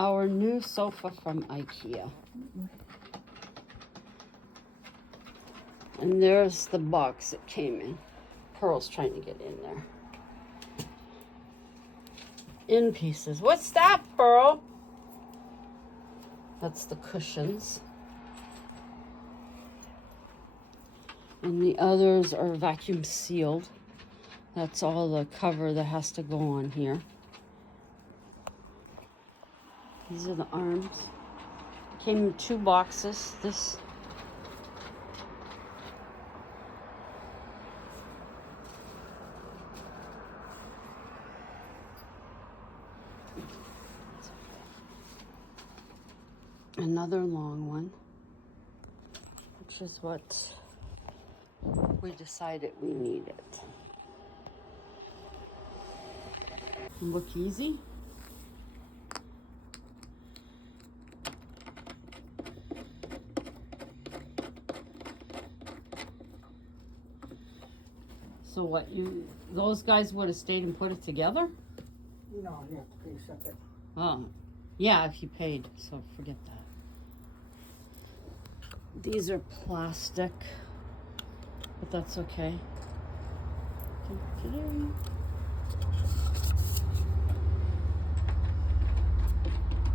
our new sofa from IKEA. And there's the box it came in. Pearl's trying to get in there. In pieces. What's that, Pearl? That's the cushions. And the others are vacuum sealed. That's all the cover that has to go on here. These are the arms. Came in 2 boxes. This. Another long one, which is what we decided we needed. Look easy. So what, those guys would have stayed and put it together? No, you have to pay separate. Oh, yeah, if you paid, so forget that. These are plastic, but that's okay.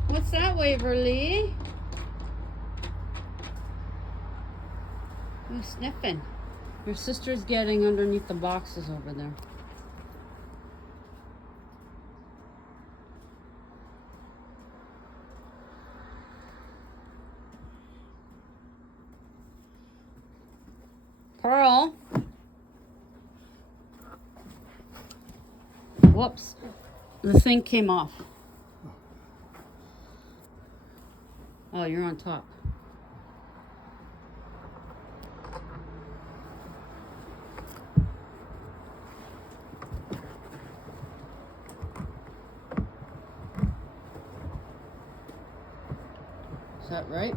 What's that, Waverly? Who's sniffing? Your sister's getting underneath the boxes over there. Pearl. Whoops. The thing came off. Oh, you're on top. Is that right?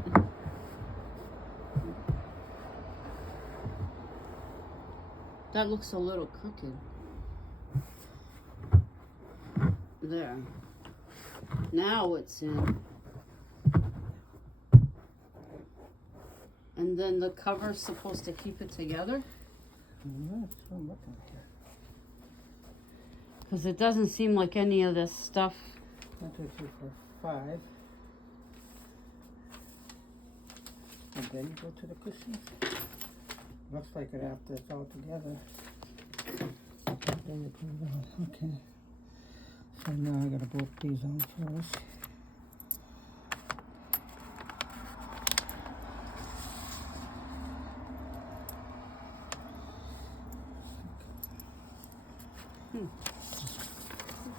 That looks a little crooked. There. Now it's in. And then the cover's supposed to keep it together? Yeah, that's what I'm looking at. Because it doesn't seem like any of this stuff. 1, 2, 3, 4, 5. And then you go to the cushions. Looks like it after it's all together. Then you put it on. Okay. So now I gotta bolt these on first.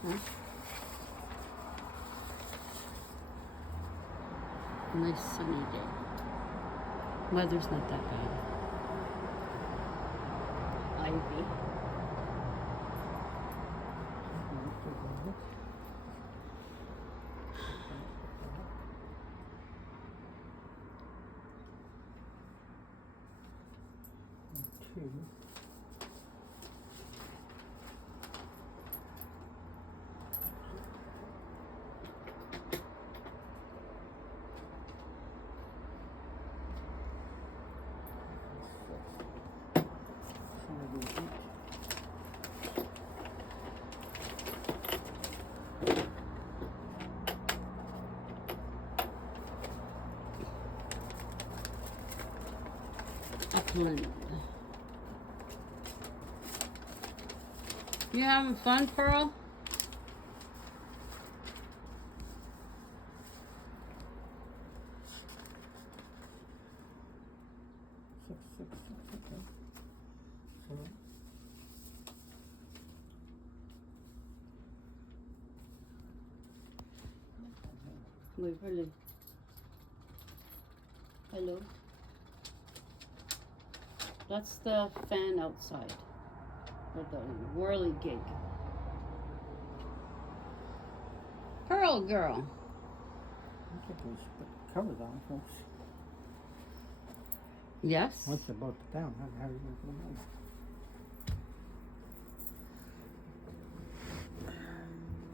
Okay. Nice sunny day. Weather's not that bad. Ivy. Two. Upland. You having fun, Pearl? Six, okay. So, Wait, hello. Hello. That's the fan outside. Or the whirly gig. Pearl girl. I think we should put the covers on first. Yes. Once they're both down, how do you put them on?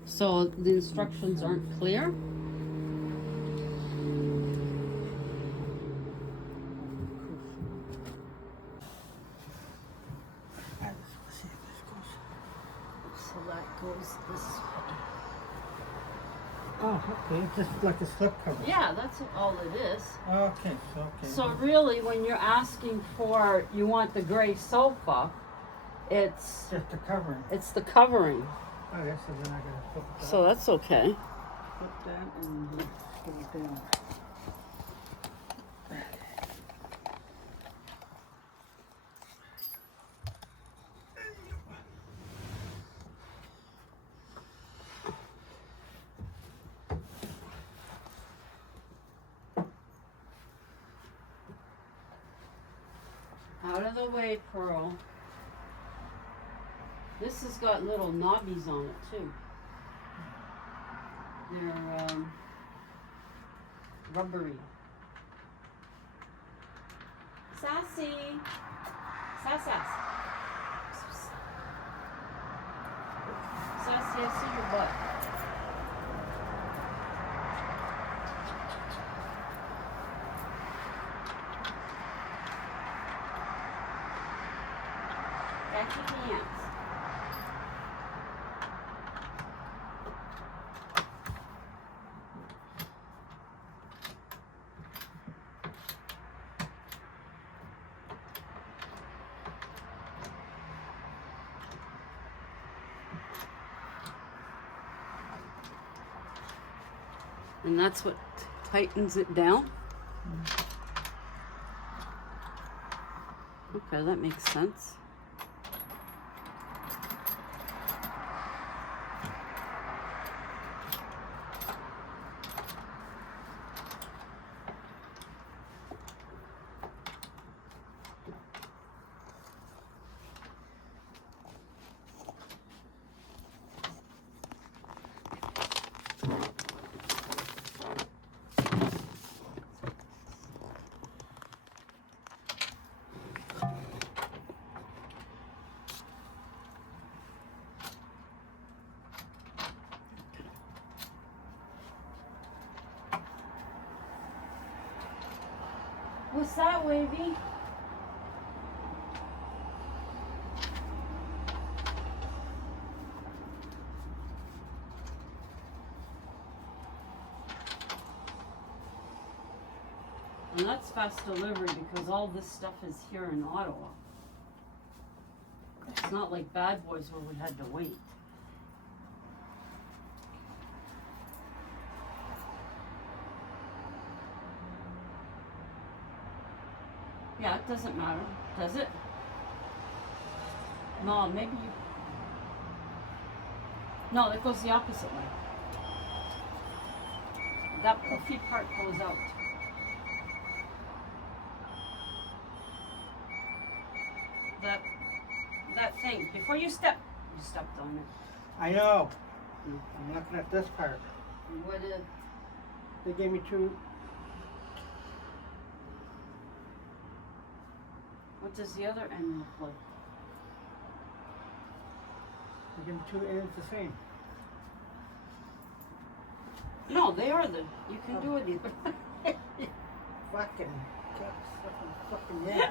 So the instructions aren't clear? till that goes this way. Oh, okay. Just like a slip cover. Yeah, that's all it is. Okay, So really, when you're asking for, you want the gray sofa, it's just the covering. it's the covering. Okay, so then I gotta flip that. So that's okay. Flip that and screw it down. Out of the way, Pearl. This has got little knobbies on it too. They're rubbery. Sassy. Sass. Sassy, I see your butt. Back your hands. And that's what tightens it down. Okay, that makes sense. What's that, Wavy? And that's fast delivery because all this stuff is here in Ottawa. It's not like Bad Boys where we had to wait. Yeah, it doesn't matter, does it? No, maybe you... No, it goes the opposite way. That puffy part goes out. That thing, before you stepped on it. I know. I'm looking at this part. What is... They gave me two. What does the other end look like? They gave me two ends the same. No, they are the... You can do it either. Fucking yeah.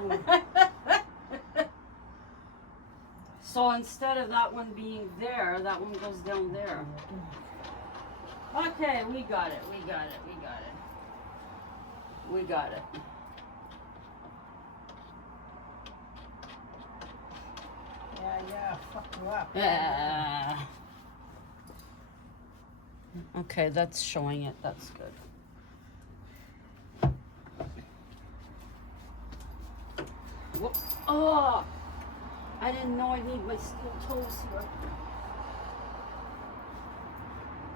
So instead of that one being there, that one goes down there. Okay, we got it. We got it. Yeah, fuck you up. Yeah. Okay, that's showing it. That's good. Whoop. Oh! I didn't know I need my steel toes here.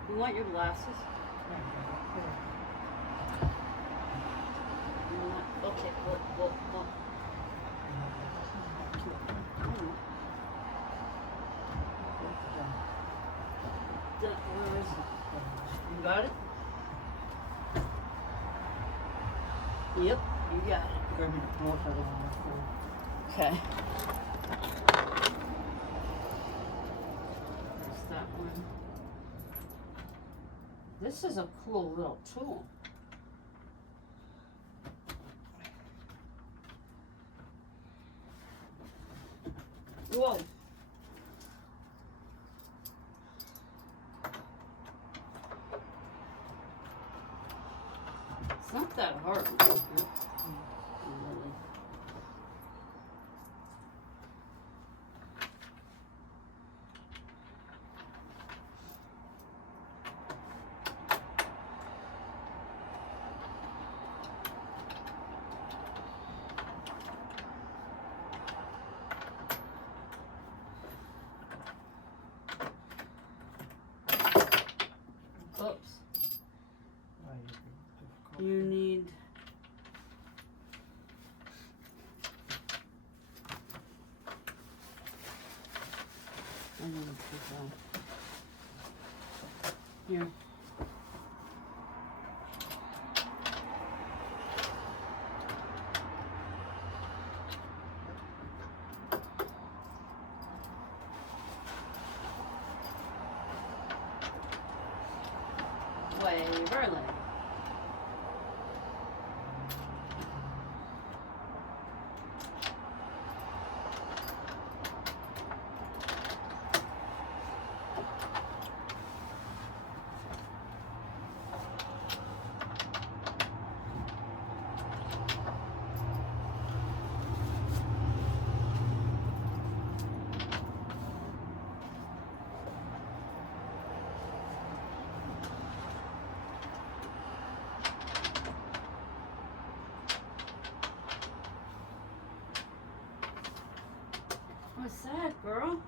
You want your glasses? Okay, look. Where is it? You got it? Yep, you got it. Okay. There's that one. This is a cool little tool. Whoa. that hard. Really. Oops. You need I need to put that. Here. Waverly. What's that, girl?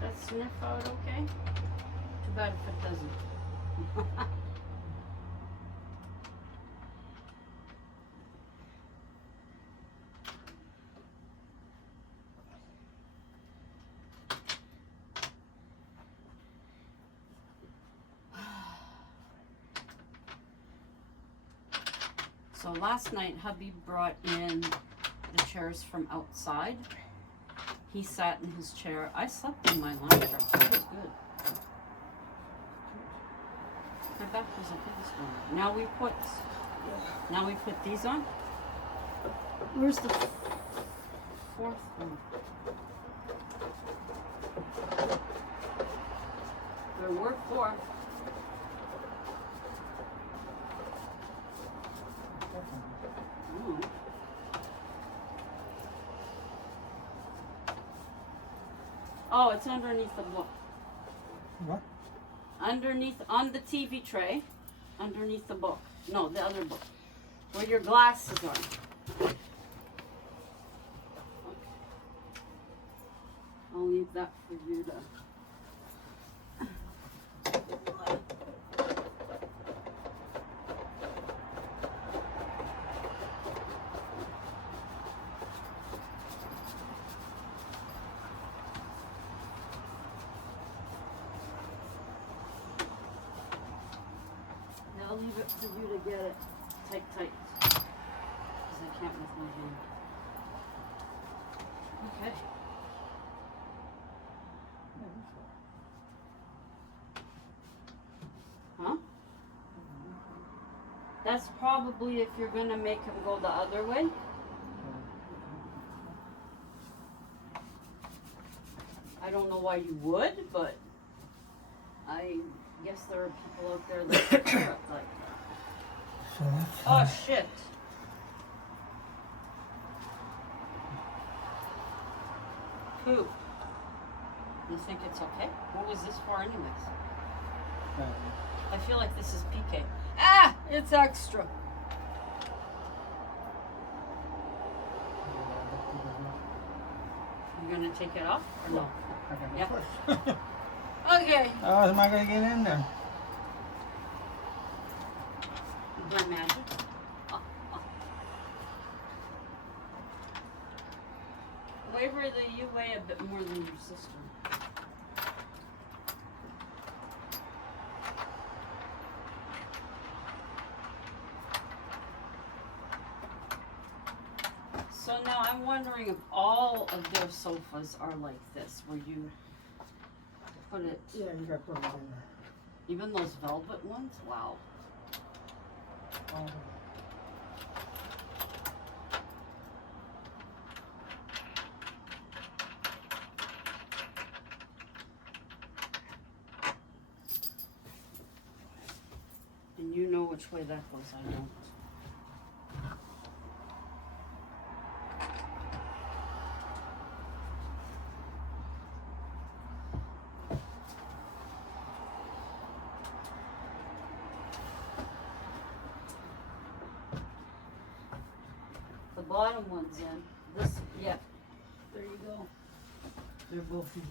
That sniff out okay? Too bad if it doesn't. So last night, hubby brought in the chairs from outside. He sat in his chair. I slept in my lounge chair. It was good. My back was okay this morning. Now we put these on. Where's the fourth one? There were four. Ooh. Oh, it's underneath the book. What? Underneath, on the TV tray, underneath the book. No, the other book. Where your glasses are. I'll leave that for you to... I'll leave it for you to get it tight. Because I can't with my hand. Okay. Huh? That's probably if you're going to make him go the other way. I don't know why you would, but I guess there are people out there that prefer it like that. So that's Oh shit. Coop. You think it's okay? What was this for anyways? I feel like this is PK. Ah! It's extra. You gonna take it off or no? I gotta Yeah. push. Okay. How am I gonna get in there? You doing magic? Waverly, you weigh a bit more than your sister. So now I'm wondering if all of their sofas are like this, where you put it, Yeah, you got to put it in there. even those velvet ones? Wow. All And you know which way that goes, I don't. The bottom one's in. This, yeah. There you go. They're both in.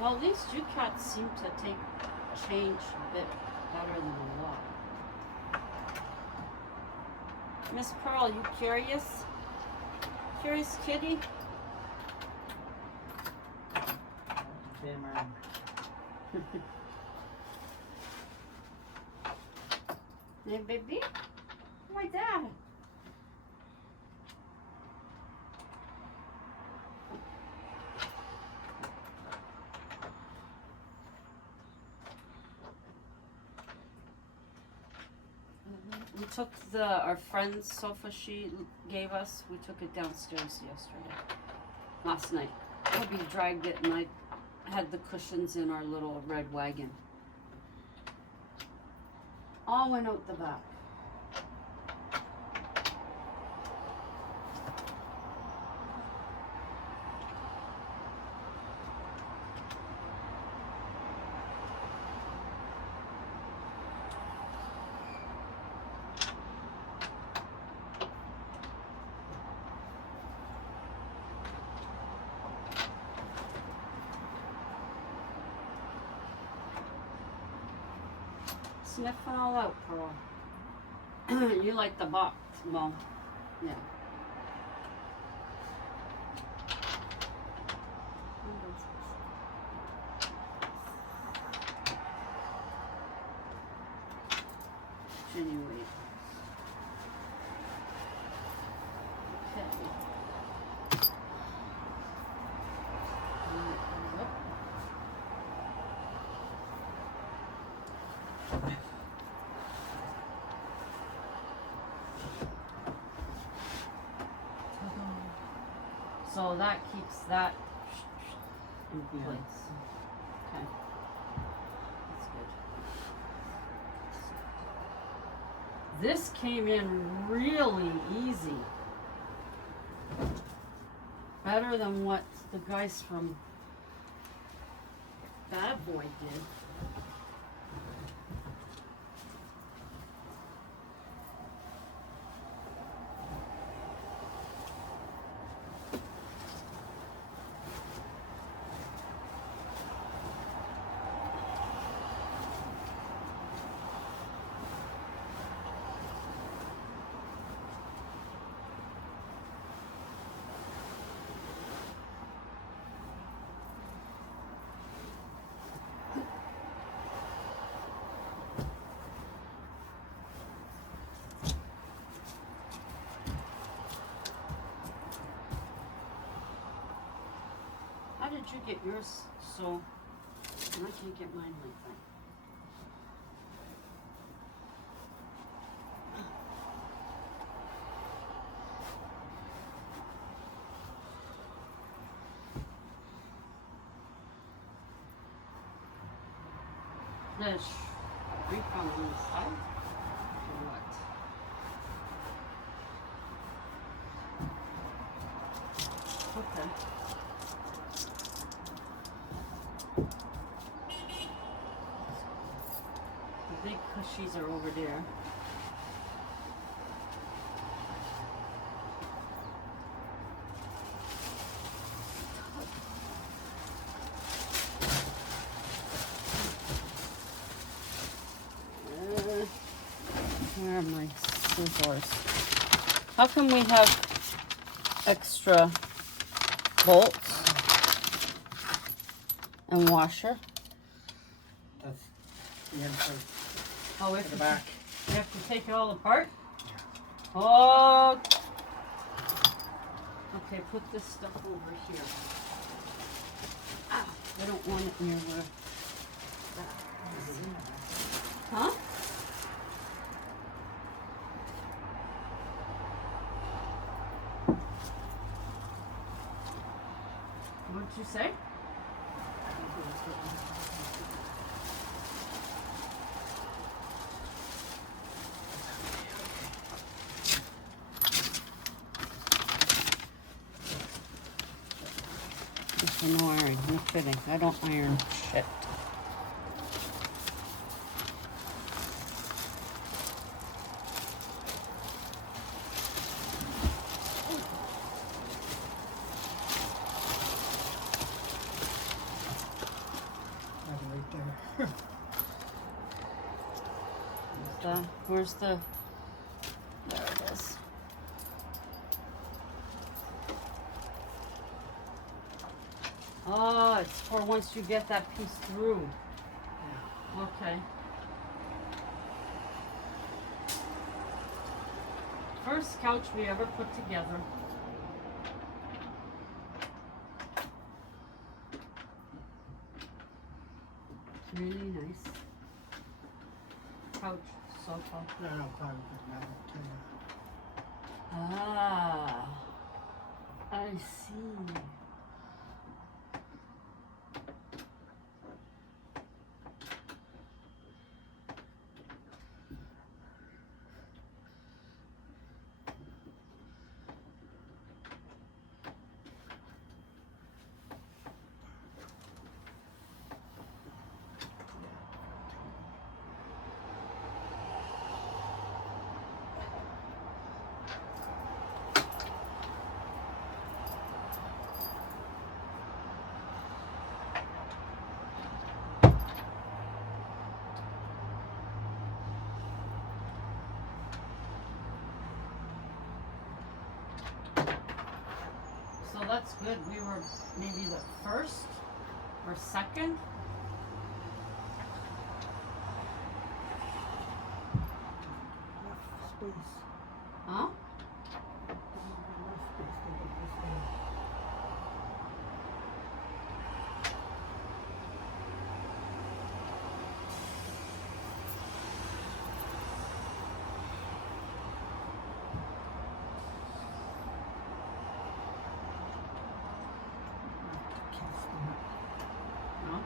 Well, these Ducats seem to take change a bit better than a lot. Miss Pearl, you curious? Curious kitty? damn right. Hey, baby. Oh, my dad. We took our friend's sofa she gave us. We took it downstairs last night. Hubby dragged it, and I had the cushions in our little red wagon. All went out the back. Sniffing all out, Pearl. You like the box, well, yeah. Jenny, wait. Okay. So that keeps that in place. Okay. That's good. This came in really easy. Better than what the guys from Bad Boy did. How did you get yours so, and I can't get mine like that? There's shrink on the inside, or what? Okay. The big cushies are over there. Where are my scissors? How come we have extra bolts and washer? That's the inside Oh, we to the back. we have to take it all apart? Oh. Okay, put this stuff over here. Ah, I don't want it near where. Huh? What did you say? No iron, no kidding. I don't iron shit. Right there. Where's the? There it is. Oh, it's for once you get that piece through. Yeah. Okay. First couch we ever put together. Really nice. Couch, sofa. No, probably doesn't matter. Ah, I see. So that's good. We were maybe the first or second. Enough space. Huh? Enough space to get this done. No?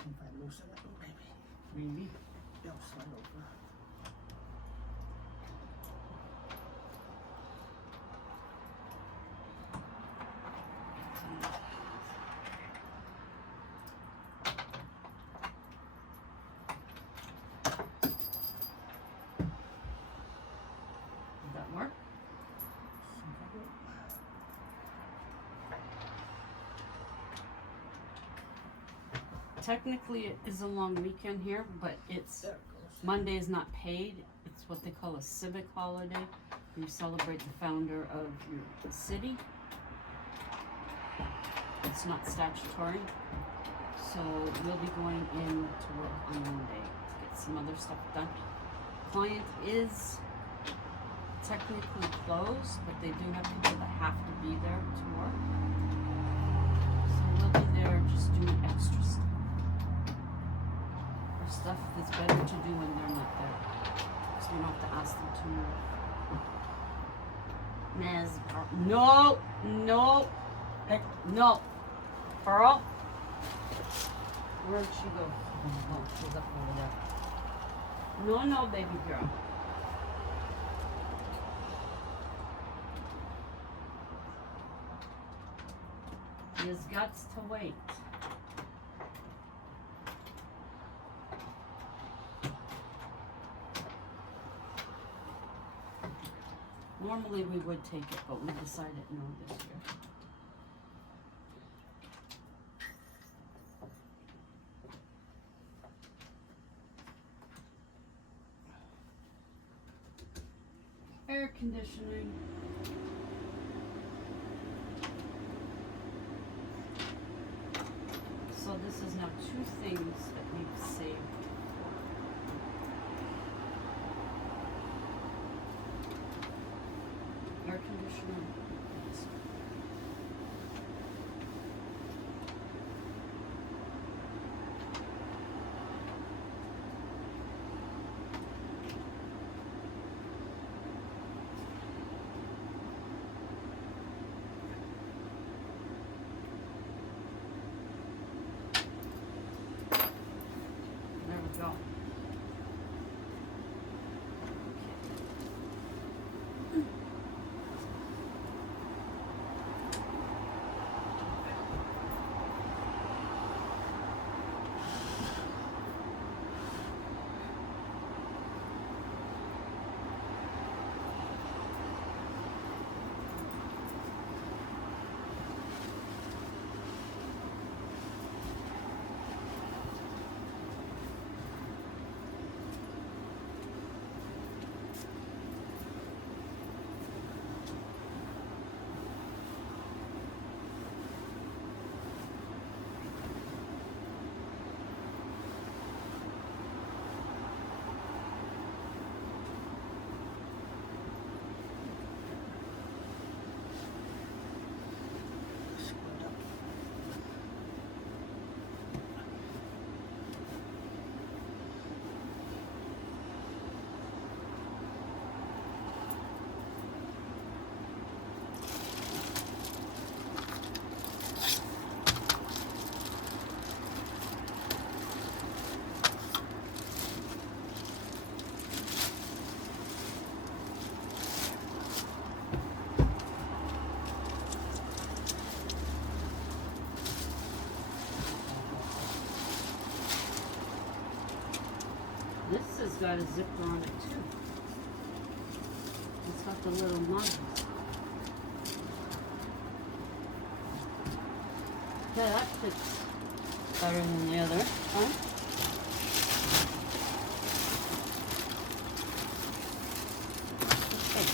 If I loosen it, maybe Maybe. it'll slide over. Did that work? Technically, it is a long weekend here, but it's There it goes. Monday is not paid. It's what they call a civic holiday. You celebrate the founder of your city. It's not statutory. So we'll be going in to work on Monday to get some other stuff done. Client is technically closed, but they do have people that have to be there to work. So we'll be there just doing extra stuff. Or stuff that's better to do when they're not there. So we don't have to ask them to move. No, no, no. Pearl? Where'd she go? Oh, she's up over there. No, no, baby girl. He's guts to wait. Normally we would take it, but we decided no this year. Air conditioning. So this is now 2 things that we've saved. Air conditioner. There we go. This has got a zipper on it too. It's got the little muzzle. Yeah, that fits better than the other, huh? Okay.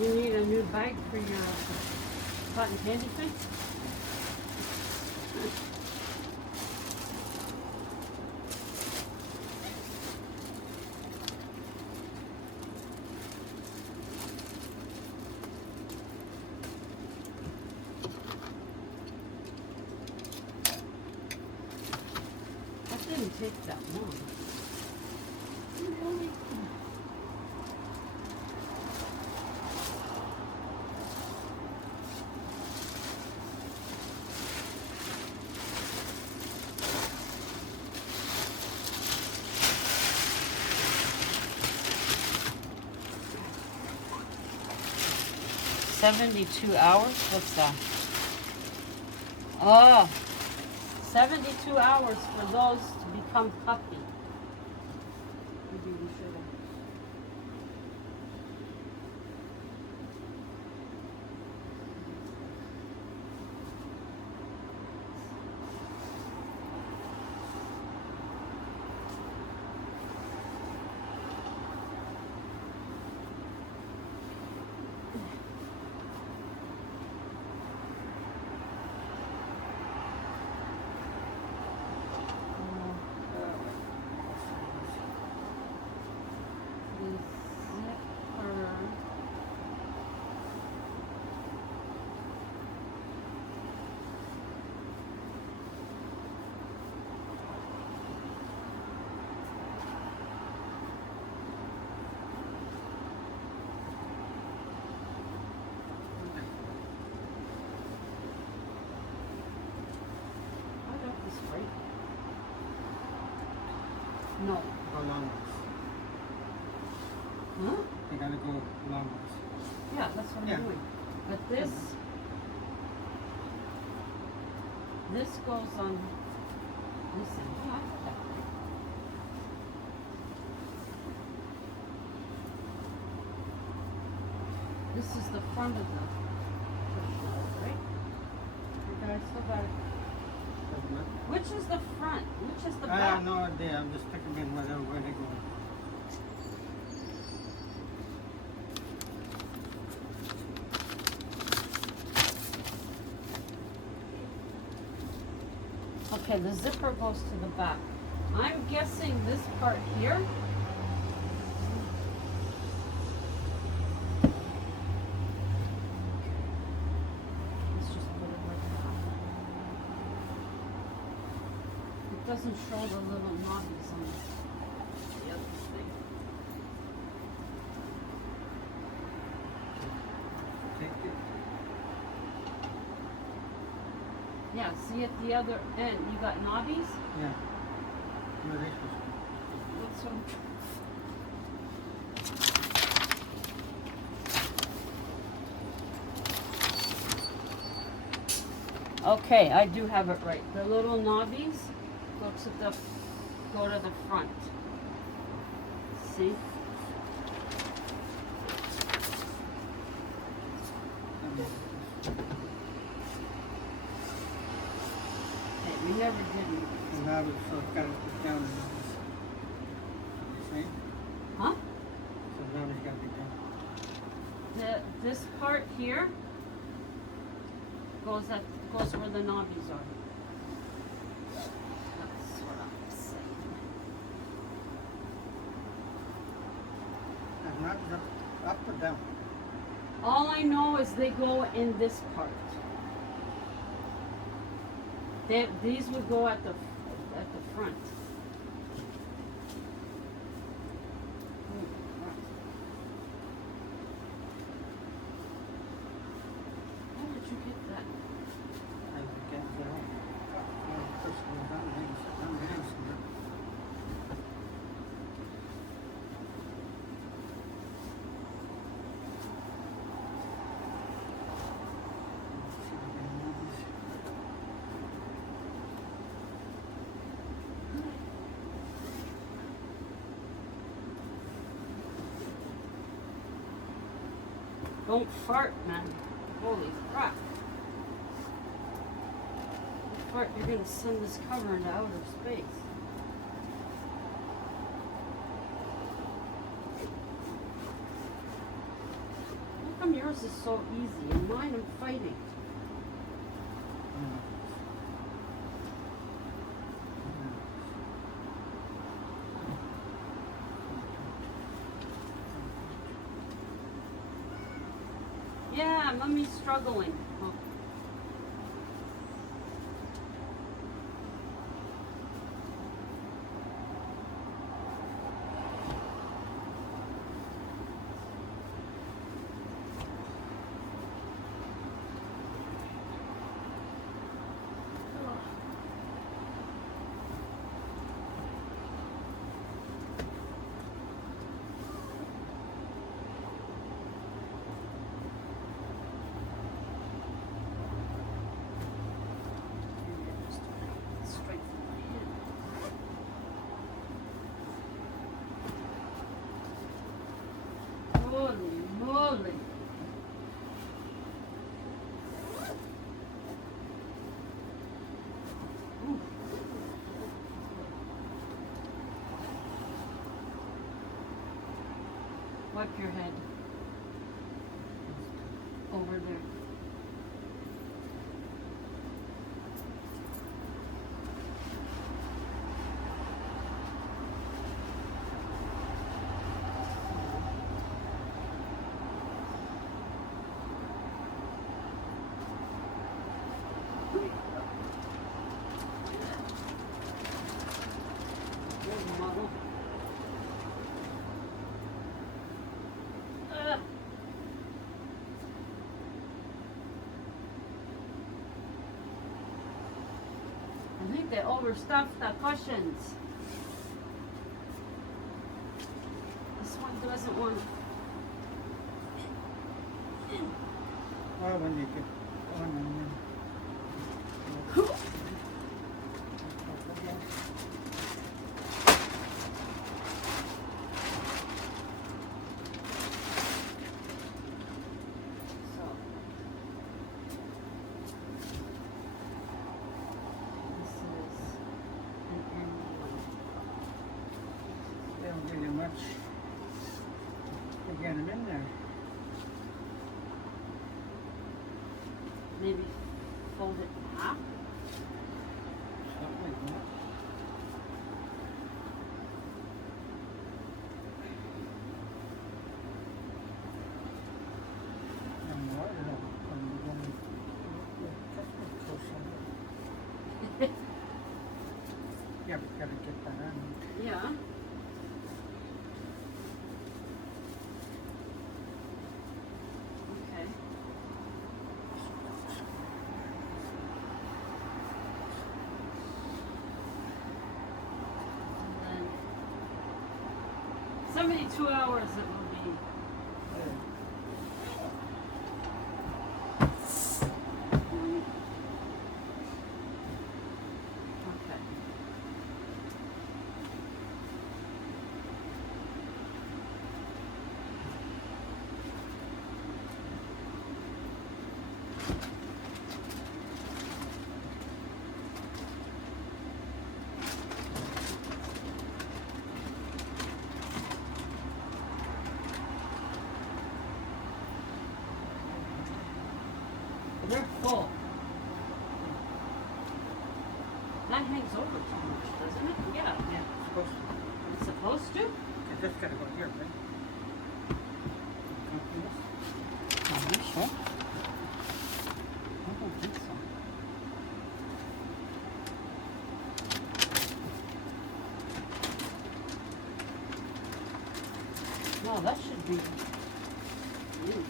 You need a new bag for your cotton candy thing? That didn't take that long. Really? 72 hours? What's that? Oh, 72 hours for those to become puppy. Maybe we should have. No. Go long ones. Huh? You gotta go long ones. Yeah, that's what Yeah. I'm doing. But this goes on this end. Yeah, I got that right. this is the front of the cushion, right? Okay, I still got it. Which is the front? Which is the I back? have no idea. I'm just picking in where they're going. Okay, the zipper goes to the back. I'm guessing this part here. Let's just put it like that. It doesn't show the little knobbies on the other thing. Take it. Yeah, see at the other end, you got knobbies? Yeah. Where are they supposed to be? That's what Okay, I do have it right. The little knobbies go to the front. See? Okay, we never did it. And now it's got to put down in this. See? Huh? So now it's got to be down. This part here goes where the knobbies are. That's what I'm saying. And not up or down. All I know is they go in this part. These would go at the front. How did you get that? I can't get on. First of all, I'm hands here. Don't fart, man. Holy crap. You fart, you're gonna send this cover into outer space. How come yours is so easy and mine I'm fighting? Yeah, mommy's struggling. Oh. Holy moly. Ooh. Wipe your head. Over there. I think they overstuffed the cushions. This one doesn't want. Well, when you get on and then. to get them in there. Maybe fold it in half. Something like that. And more, you know, when we're going to Christmas close. Yeah, we gotta get that on. Yeah. Okay. And then 72 hours it will be. Okay. They're full. That hangs over too much, doesn't it? Yeah. Yeah, supposed to. It's supposed to? Okay, this gotta go here, right? Are you sure? I don't think so. No, that should be. Yeah.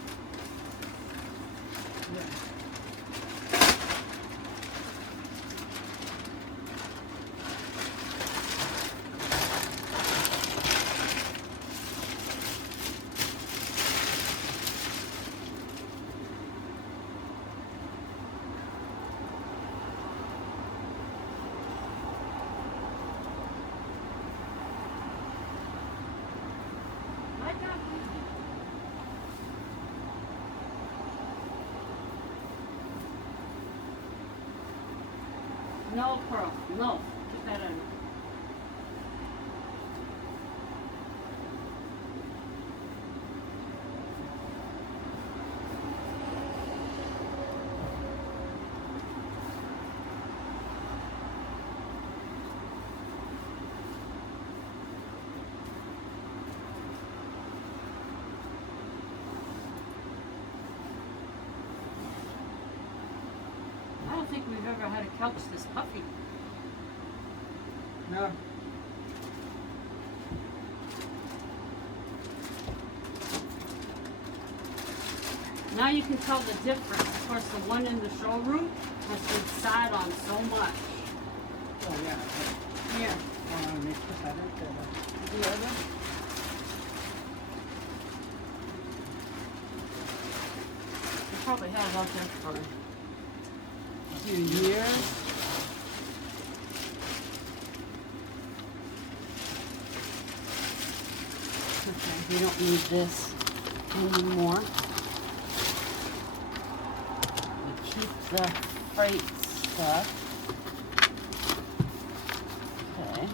I got it. No, Pearl. No. Get that in. I don't think we've ever had a couch this puffy. No. Now you can tell the difference. Of course, the one in the showroom has been sat on so much. Oh, yeah. Here, Want to make this better? the other. We probably had it out there for a few years. Okay, we don't need this anymore. We keep the freight stuff. Okay.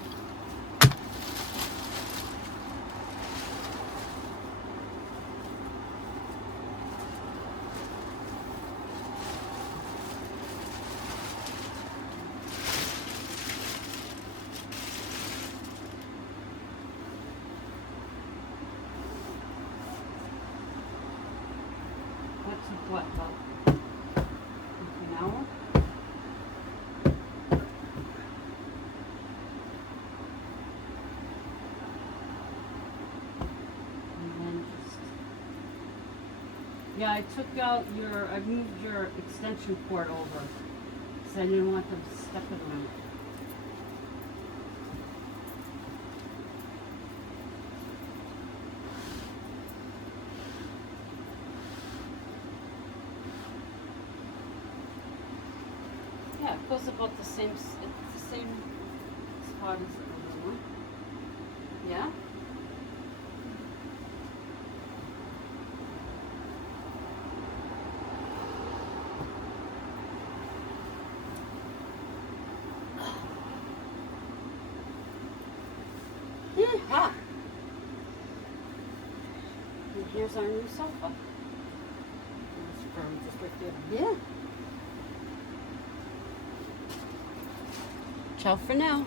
What took what, about an hour? And then just, yeah, I took out I moved your extension cord over, because I didn't want them stepping on it. Yeah, it goes about the same, it's the same spot as the other one. Yeah? Yeehaw! And here's our new sofa. Just like that. Yeah. Ciao for now.